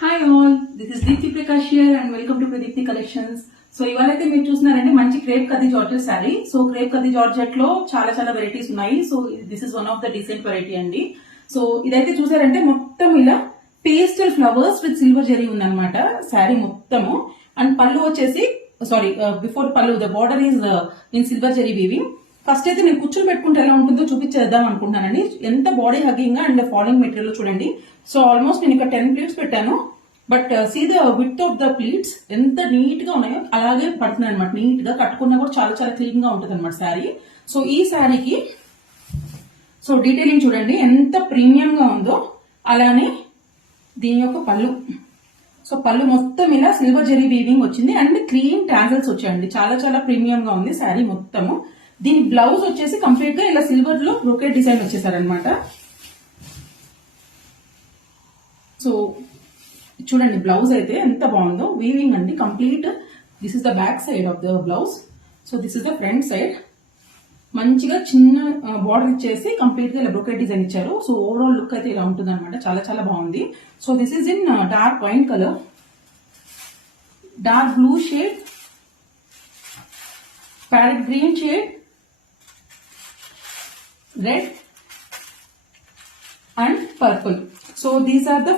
Hi all, this is Deepthi Prakash here and welcome to Pradeepthi collections. So ఇవాళ అయితే మీరు చూస్తున్నారంటే మంచి crepe khadi georgette sari. So crepe khadi georgette లో చాలా వెరైటీస్ ఉన్నాయి. So this is one of the decent variety అండి. సో ఇదైతే చూసారంటే మొత్తం ఇలా pastel flowers with silver zari ఉందన్నమాట శారీ మొత్తము. అండ్ పళ్ళు వచ్చేసి సారీ బిఫోర్ పళ్ళు the border is in silver zari weaving. First అయితే నేను కుచ్చులు పెట్టుకుంటే ఎలా ఉంటుందో చూపించేద్దాం అనుకుంటున్నానండి. ఎంత body hugging and following material చూడండి. సో ఆల్మోస్ట్ నేను ఇక్కడ 10 ప్లీట్స్ పెట్టాను. But see the width of the pleats ఎంత నీట్ గా ఉన్నాయో అలాగే పడుతున్నాయి అనమాట. నీట్ గా కట్టుకున్నా కూడా చాలా క్లీన్ గా ఉంటుంది అనమాట శారీ. సో ఈ శారీకి సో డీటెయిలింగ్ చూడండి ఎంత ప్రీమియం గా ఉందో. అలానే దీని యొక్క పళ్ళు, సో పళ్ళు మొత్తం ఇలా సిల్వర్ జెరీ వీవింగ్ వచ్చింది అండ్ క్లీన్ టాజల్స్ వచ్చాయండి. చాలా ప్రీమియం గా ఉంది శారీ మొత్తము. దీని బ్లౌజ్ వచ్చేసి కంప్లీట్ గా ఇలా సిల్వర్ లో బ్రోకెట్ డిజైన్ వచ్చేసారనమాట. సో చూడండి బ్లౌజ్ అయితే ఎంత బాగుందో, వీవింగ్ అండి complete. This is the back side of the blouse. So this is the front side. మంచిగా చిన్న బార్డర్ ఇచ్చేసి కంప్లీట్ గా ఇలా బ్రోకెట్ డిజైన్ ఇచ్చారు. సో ఓవరాల్ లుక్ అయితే ఇలా ఉంటుంది అనమాట. చాలా బాగుంది. So this is in dark wine colour, dark blue shade, parrot green shade, red and purple. So these are the